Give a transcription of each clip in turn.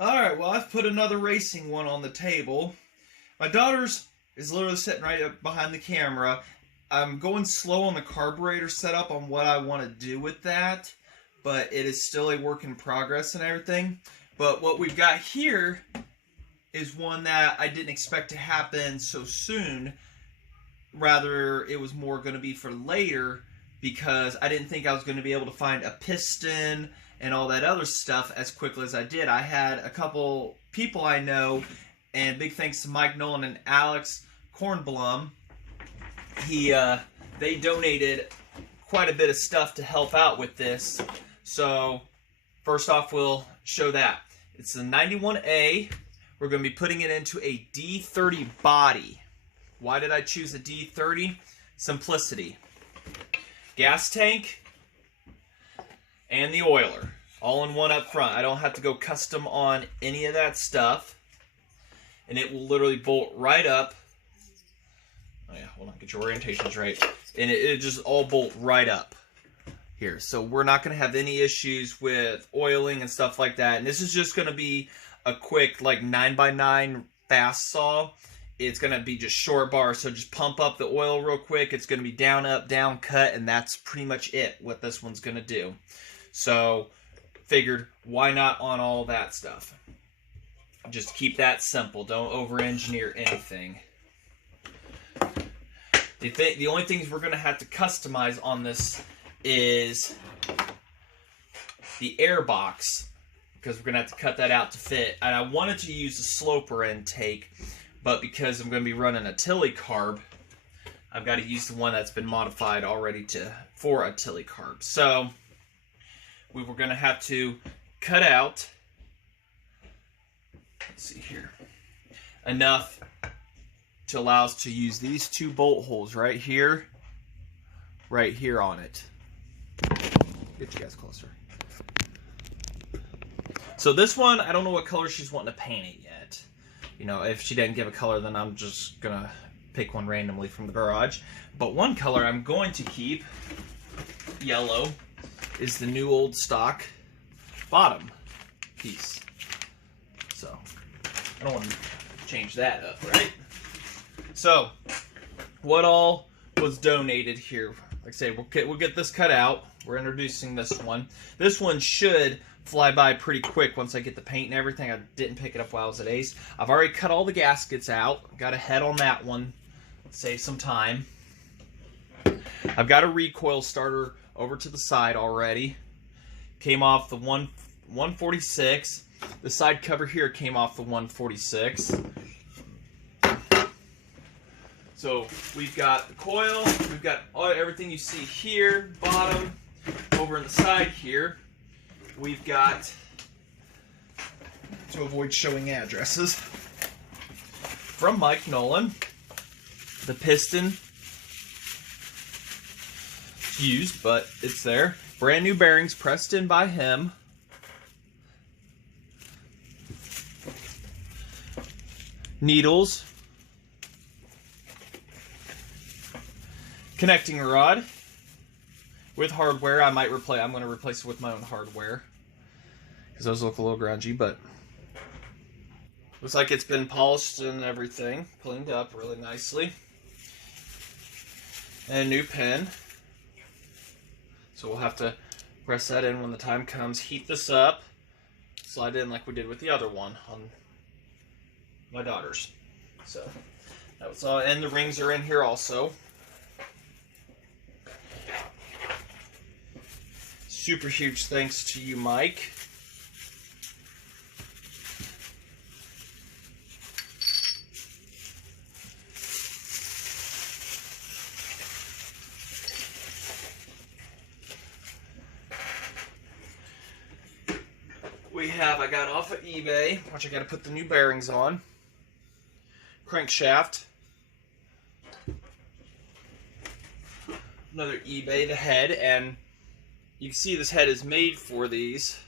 Alright, well, I've put another racing one on the table. My daughter's is literally sitting right up behind the camera. I'm going slow on the carburetor setup on what I want to do with that, but it is still a work in progress and everything. But what we've got here is one that I didn't expect to happen so soon. Rather, it was more going to be for later, because I didn't think I was going to be able to find a piston and all that other stuff as quickly as I did. I had a couple people I know, and big thanks to Mike Nolan and Alex Kornblum. They donated quite a bit of stuff to help out with this. So first off, we'll show that. It's the 91A. We're going to be putting it into a D30 body. Why did I choose a D30? Simplicity. Gas tank and the oiler all in one up front. I don't have to go custom on any of that stuff, and it will literally bolt right up. Oh yeah, hold on, get your orientations right, and it just all bolt right up here. So we're not going to have any issues with oiling and stuff like that. And this is just going to be a quick like 9x9 fast saw. It's going to be just short bars, so just pump up the oil real quick. It's going to be down, up, down, cut, and that's pretty much it, what this one's going to do. So, figured, why not on all that stuff? Just keep that simple. Don't over-engineer anything. The only things we're going to have to customize on this is the air box, because we're going to have to cut that out to fit. And I wanted to use the sloper intake, but because I'm going to be running a Tilly carb, I've got to use the one that's been modified already for a Tilly carb. So we were going to have to cut out, let's see here, enough to allow us to use these two bolt holes right here on it. Get you guys closer. So this one, I don't know what color she's wanting to paint it yet. You know, if she didn't give a color, then I'm just going to pick one randomly from the garage. But one color I'm going to keep, yellow, is the new old stock bottom piece. So, I don't want to change that up, right? So, what all was donated here? Like I say, we'll get this cut out. We're introducing this one. This one should fly by pretty quick once I get the paint and everything. I didn't pick it up while I was at Ace. I've already cut all the gaskets out. Got a head on that one. Save some time. I've got a recoil starter over to the side already. Came off the 146. The side cover here came off the 146. So we've got the coil. We've got everything you see here, bottom, over in the side here. We've got, to avoid showing addresses, from Mike Nolan, the piston, used, but it's there. Brand new bearings pressed in by him. Needles. Connecting rod. With hardware, I'm going to replace it with my own hardware, because those look a little grungy, but looks like it's been polished and everything, cleaned up really nicely. And a new pin. So we'll have to press that in when the time comes, heat this up, slide it in like we did with the other one on my daughter's. So that was all, and the rings are in here also. Super huge thanks to you, Mike. I got off of eBay, which I got to put the new bearings on. Crankshaft. Another eBay, the head, and you can see this head is made for these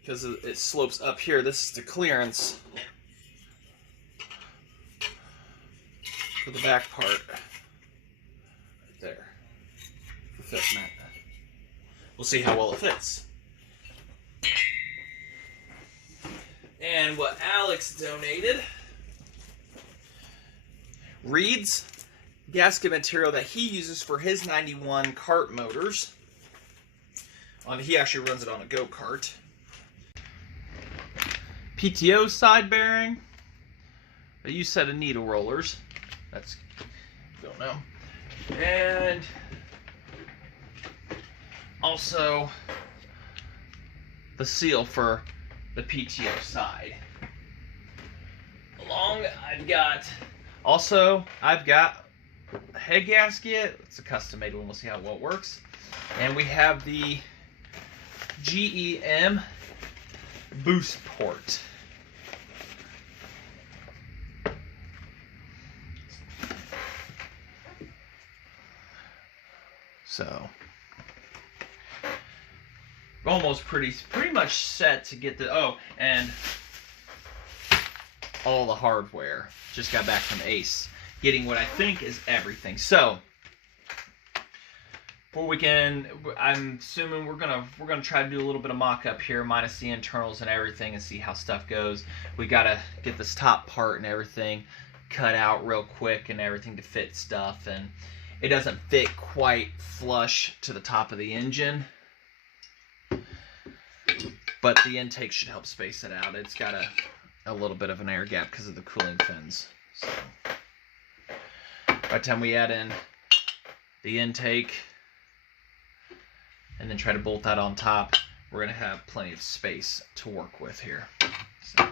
because it slopes up here. This is the clearance for the back part. Right there. The fit mat. We'll see how well it fits. And find what Alex donated. Reed's gasket material that he uses for his 91 kart motors. He actually runs it on a go-kart. PTO side bearing. A used set of needle rollers. That's, don't know. And also the seal for the PTO side. I've got a head gasket. It's a custom made one. We'll see how well it works. And we have the GEM boost port. So almost pretty much set to get the and all the hardware. Just got back from Ace, getting what I think is everything. So I'm assuming we're gonna try to do a little bit of mock-up here, minus the internals and everything, and see how stuff goes. We gotta get this top part and everything cut out real quick and everything to fit stuff, and it doesn't fit quite flush to the top of the engine, but the intake should help space it out. It's got a little bit of an air gap because of the cooling fins. So by the time we add in the intake and then try to bolt that on top, we're going to have plenty of space to work with here. So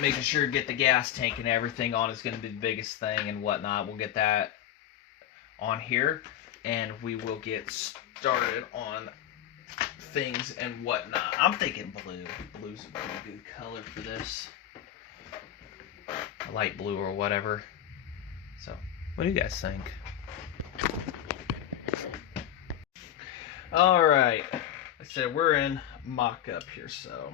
making sure to get the gas tank and everything on is going to be the biggest thing and whatnot. We'll get that on here, and we will get started on things and whatnot. I'm thinking blue. Blue's a pretty good color for this. A light blue or whatever. So, what do you guys think? Alright. I said we're in mock-up here, so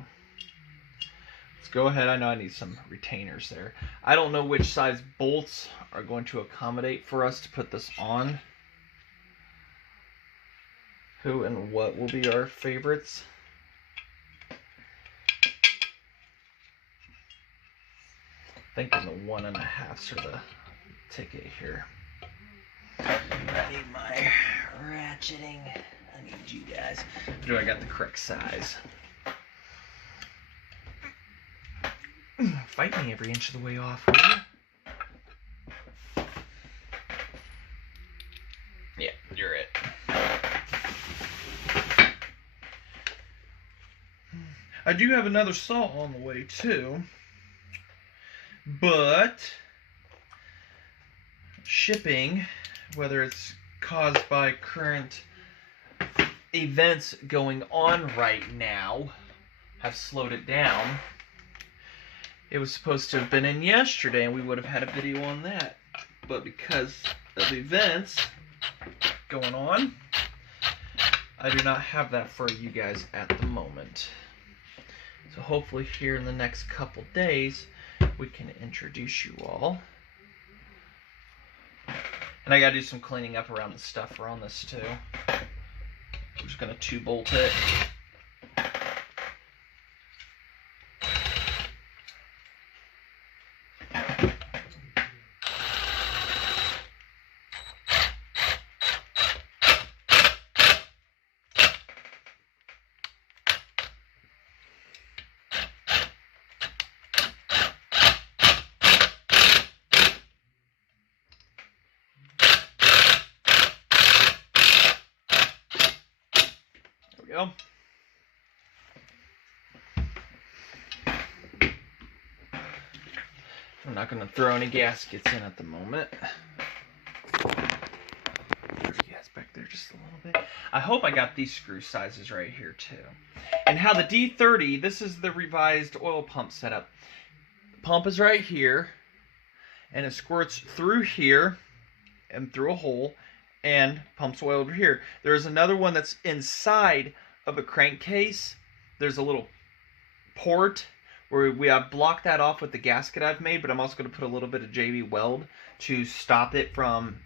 let's go ahead. I know I need some retainers there. I don't know which size bolts are going to accommodate for us to put this on. Who and what will be our favorites? Thinking the 1.5s are the ticket here. I need my ratcheting. I need you guys. Do I got the correct size? Fight me every inch of the way off, will you? Yeah, you're it. I do have another saw on the way too, but shipping, whether it's caused by current events going on right now, have slowed it down. It was supposed to have been in yesterday and we would have had a video on that, but because of events going on, I do not have that for you guys at the moment. So hopefully here in the next couple days, we can introduce you all. And I gotta do some cleaning up around the stuff around this too. I'm just gonna 2-bolt it. Go. I'm not going to throw any gaskets in at the moment. Put you guys back there just a little bit. I hope I got these screw sizes right here too. And how the D30, this is the revised oil pump setup. The pump is right here, and it squirts through here and through a hole and pumps oil over here. There's another one that's inside of a crankcase. There's a little port where we have blocked that off with the gasket I've made, but I'm also going to put a little bit of JB weld to stop it from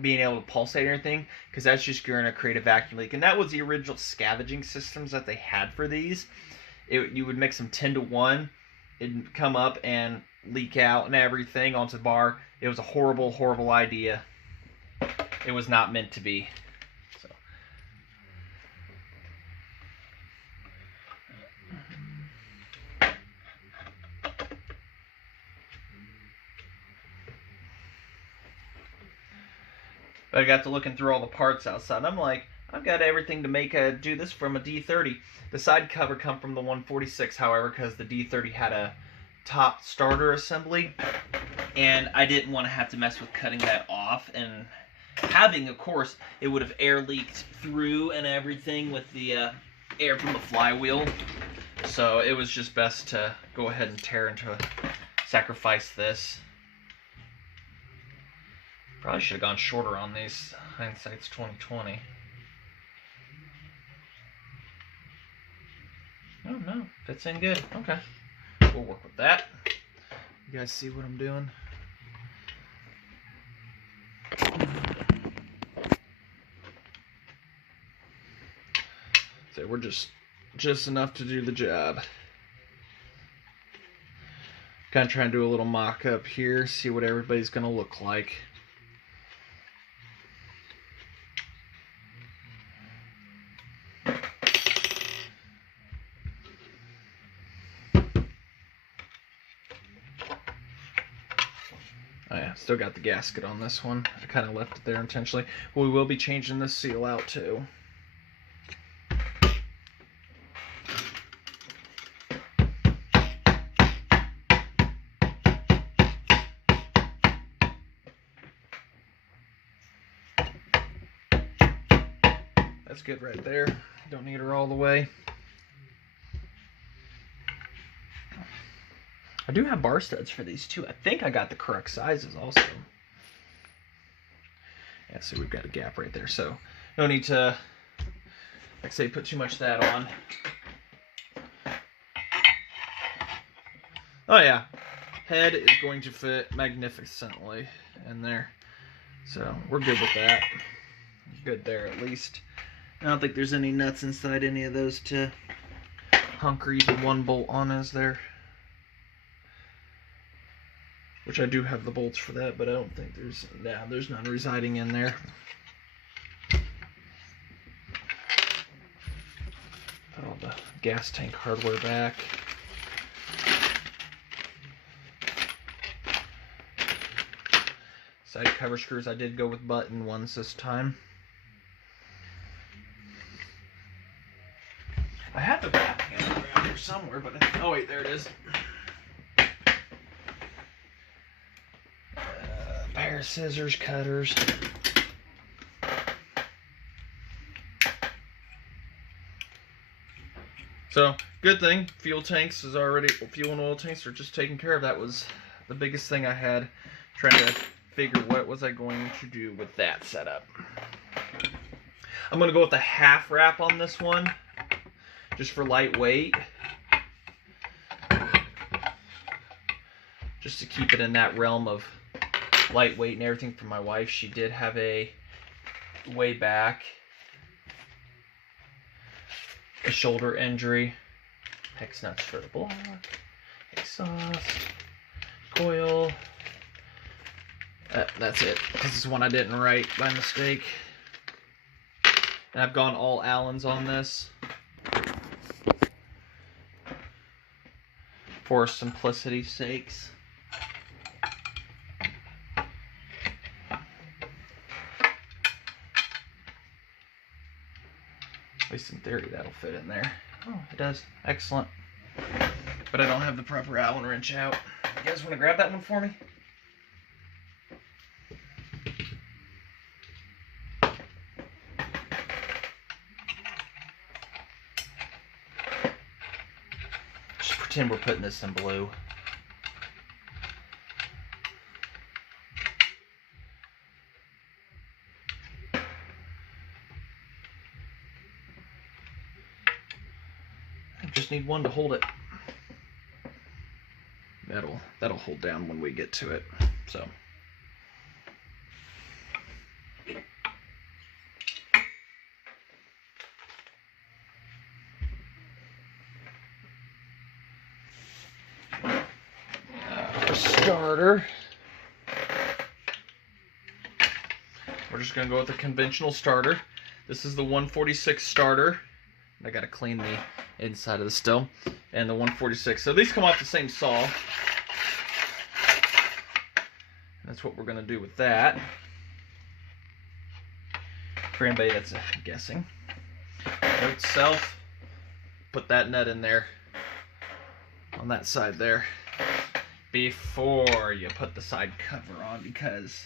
being able to pulsate or anything, because that's just going to create a vacuum leak. And that was the original scavenging systems that they had for these. You would mix them 10 to 1, it'd come up and leak out and everything onto the bar. It was a horrible, horrible idea. It was not meant to be. So. But I got to looking through all the parts outside, and I'm like, I've got everything to make do this from a D30. The side cover come from the 146, however, because the D30 had a top starter assembly, and I didn't want to have to mess with cutting that off, and having, of course, it would have air leaked through and everything with the air from the flywheel. So it was just best to go ahead and sacrifice this. Probably should have gone shorter on these. Hindsight's 2020. Oh no, fits in good. Okay, we'll work with that. You guys see what I'm doing? So we're just enough to do the job. Kind of trying to do a little mock-up here, see what everybody's going to look like. Oh yeah, still got the gasket on this one. I kind of left it there intentionally. We will be changing this seal out too. That's good right there. Don't need her all the way. I do have bar studs for these too. I think I got the correct sizes also. Yeah, so we've got a gap right there. So no need to, like I say, put too much of that on. Oh yeah, head is going to fit magnificently in there. So we're good with that. Good there at least. I don't think there's any nuts inside any of those to hunker even one bolt on, is there? Which I do have the bolts for that, but I don't think there's none residing in there. Put all the gas tank hardware back. Side cover screws, I did go with button ones this time. I have the back handle around here somewhere, but oh wait, there it is. Pair of scissors, cutters. So good thing, fuel tanks is already, fuel and oil tanks are just taken care of. That was the biggest thing I had, trying to figure what was I going to do with that setup. I'm going to go with the half wrap on this one, just for lightweight. Just to keep it in that realm of lightweight and everything. For my wife, she did have a way back a shoulder injury. Hex nuts for the block, exhaust, coil. That's it. This is one I didn't write by mistake. And I've gone all Allens on this for simplicity's sakes. At least in theory that'll fit in there. Oh, it does. Excellent. But I don't have the proper Allen wrench out. You guys want to grab that one for me? Just pretend we're putting this in blue. Just need one to hold it. That'll hold down when we get to it. So starter. We're just going to go with a conventional starter. This is the 146 starter. I got to clean the inside of the still. And the 146. So these come off the same saw. That's what we're going to do with that. For anybody that's guessing. Note itself, put that nut in there on that side there before you put the side cover on, because,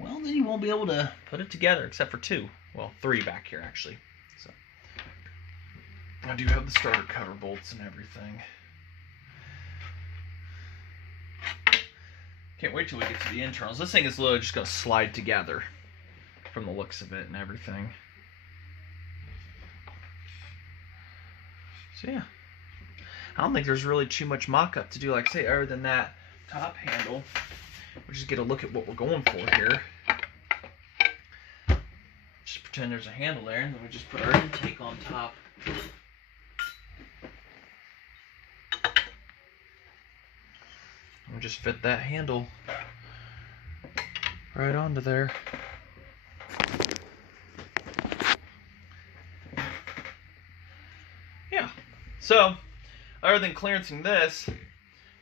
well, then you won't be able to put it together except for 2. Well, 3 back here actually. So I do have the starter cover bolts and everything. Can't wait till we get to the internals. This thing is literally just going to slide together from the looks of it and everything. So yeah, I don't think there's really too much mock-up to do, like I say, other than that top handle. We'll just get a look at what we're going for here. Just pretend there's a handle there, and then we just put our intake on top. We'll just fit that handle right onto there. Yeah. So, other than clearancing this,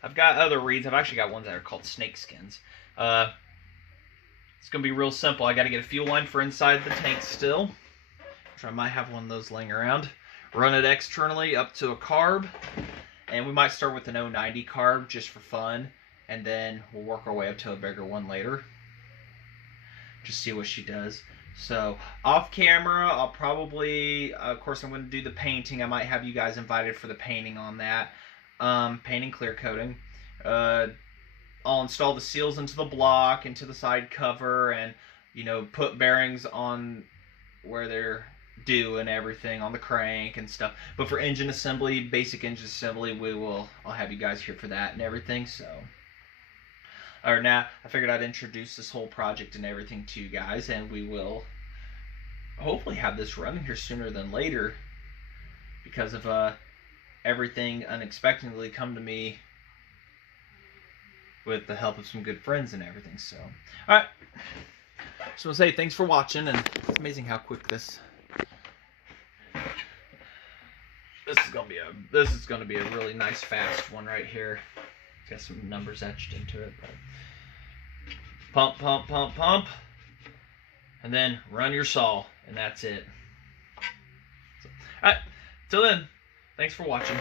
I've got other reeds. I've actually got ones that are called snake skins. It's going to be real simple. I got to get a fuel line for inside the tank still, which I might have one of those laying around. Run it externally up to a carb, and we might start with an 090 carb just for fun, and then we'll work our way up to a bigger one later. Just see what she does. So, off camera, I'll probably, of course, I'm going to do the painting. I might have you guys invited for the painting on that. Painting, clear coating. I'll install the seals into the block, into the side cover, and, you know, put bearings on where they're due and everything on the crank and stuff. But for engine assembly, basic engine assembly, I'll have you guys here for that and everything, so. Alright, now, I figured I'd introduce this whole project and everything to you guys, and we will hopefully have this running here sooner than later because of everything unexpectedly come to me with the help of some good friends and everything, so. Alright, so I'll say thanks for watching, and it's amazing how quick this is gonna be a really nice fast one right here. Got some numbers etched into it, but pump, pump, pump, pump, and then run your saw, and that's it. So, all right, till then, thanks for watching.